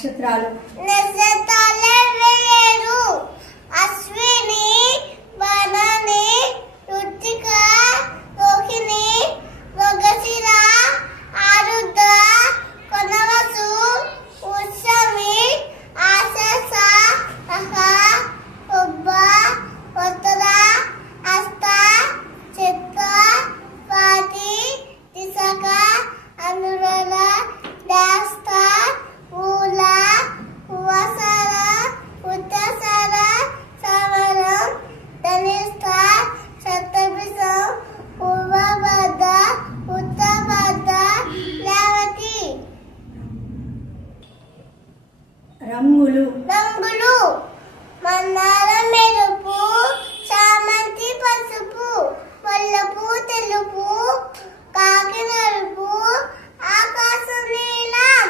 నక్షత్రాలు నక్షత్రాలే వేరు అశ్విని భరణి రుచిక రోహిణి మృగశిర ఆరుద్ర కొనవసు ఉత్సవి ఆశస ఉబ్బ ఉత్తర హస్త చిత్త స్వాతి విశాఖ అనురాధ జ్యేష్ఠ మూల వసర ఉత్తర శ్రవణం ధనిష్ట శతభిషం పూర్వభద్ర ఉత్తరభద్ర రేవతి రంగులు మందార మెరుపు చామంతి పసుపు మల్లెపూ తెలుపు కాకి నలుపు ఆకాశం నీలం